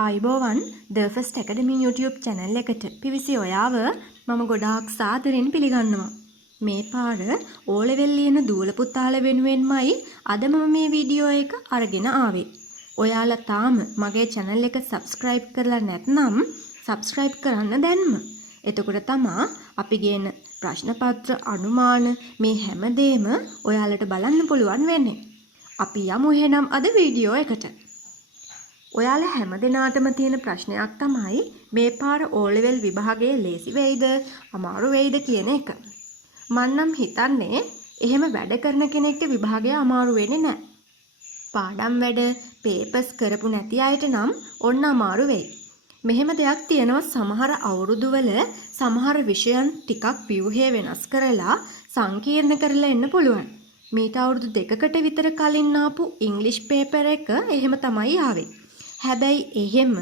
ආයිබෝවන් The First Academy YouTube channel එකට පිවිසි ඔයාව මම ගොඩාක් සාදරෙන් පිළිගන්නවා. මේ පාර O level ලියන දූල පුතාලා වෙනුවෙන්මයි අද මම මේ වීඩියෝ එක අරගෙන ආවේ. ඔයාලා තාම මගේ channel එක subscribe කරලා නැත්නම් subscribe කරන්න දැන්ම. එතකොට තමා අපි ගේන ප්‍රශ්න පත්‍ර අනුමාන මේ හැමදේම ඔයාලට බලන්න පුළුවන් වෙන්නේ. අපි යමු එහෙනම් අද වීඩියෝ එකට. ඔයාලා හැම දිනාටම තියෙන ප්‍රශ්නයක් තමයි මේ පාර O level විභාගයේ ලේසි වෙයිද අමාරු වෙයිද කියන එක. මම නම් හිතන්නේ එහෙම වැඩ කරන කෙනෙක්ට විභාගය අමාරු වෙන්නේ නැහැ. පාඩම් වැඩ පේපර්ස් කරපු නැති අයට නම් ඔන්න අමාරු වෙයි. මෙහෙම දෙයක් තියෙනවා සමහර අවුරුදුවල සමහර විෂයන් ටිකක් ව්‍යුහය වෙනස් කරලා සංකීර්ණ කරලා එන්න පුළුවන්. මීට අවුරුදු 2කට විතර කලින් ආපු ඉංග්‍රීසි පේපර් එක එහෙම තමයි ආවේ. හැබැයි එහෙම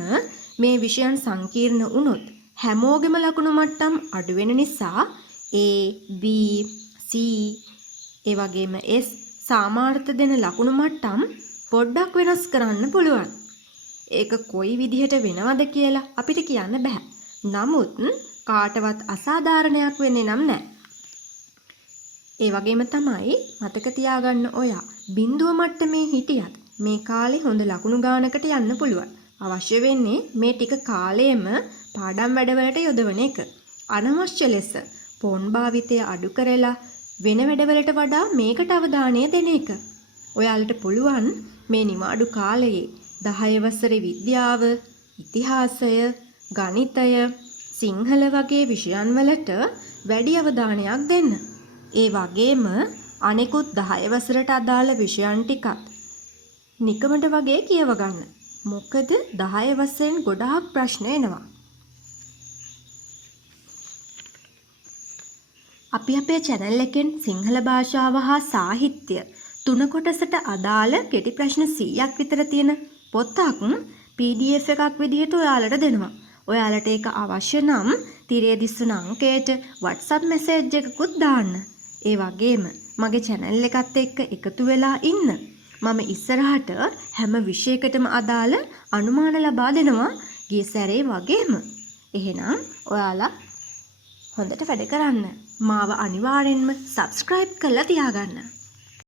මේ විෂයන් සංකීර්ණ වුණොත් හැමෝගෙම ලකුණු මට්ටම් අඩු වෙන නිසා A B C ඒ වගේම S සාමාර්ථ දෙන ලකුණු මට්ටම් පොඩ්ඩක් වෙනස් කරන්න පුළුවන්. ඒක කොයි විදිහට වෙනවද කියලා අපිට කියන්න බෑ. නමුත් කාටවත් අසාධාරණයක් වෙන්නේ නම් නෑ. ඒ වගේම තමයි මතක තියාගන්න ඔයා බිඳුව මට්ටමේ හිටියත් මේ කාලේ හොඳ ලකුණු ගානකට යන්න පුළුවන්. අවශ්‍ය වෙන්නේ මේ ටික කාලෙම පාඩම් වැඩවලට යොදවන එක. අනවශ්‍ය ලෙස ෆෝන් භාවිතය අඩු කරලා වෙන වැඩවලට වඩා මේකට අවධානය දෙන එක. ඔයාලට පුළුවන් මේ නිමාඩු කාලයේ 10 වසරේ විද්‍යාව, ඉතිහාසය, ගණිතය, සිංහල වගේ විෂයන් වලට වැඩි අවධානයක් දෙන්න. ඒ වගේම අනෙකුත් 10 වසරට අදාළ විෂයන් ටිකත් නිකමට වගේ කියව ගන්න. මොකද 10 වසරෙන් ගොඩාක් ප්‍රශ්න එනවා. අපි අපේ channel එකෙන් සිංහල භාෂාව හා සාහිත්‍ය තුන කොටසට අදාළ කෙටි ප්‍රශ්න 100ක් විතර තියෙන පොතක් PDF එකක් විදිහට ඔයාලට දෙනවා. ඔයාලට ඒක අවශ්‍ය නම් තිරයේ දිස්සන අංකයට WhatsApp message එකකුත් දාන්න. ඒ වගේම මගේ channel එකත් එක්ක එකතු වෙලා ඉන්න. මම ඉස්සරහට හැම විෂයකටම අදාළ අනුමාන ලබා දෙනවා ගිය සැරේ වගේම. එහෙනම් ඔයාලා හොඳට වැඩ කරන්න. මාව අනිවාර්යෙන්ම subscribe කරලා තියාගන්න.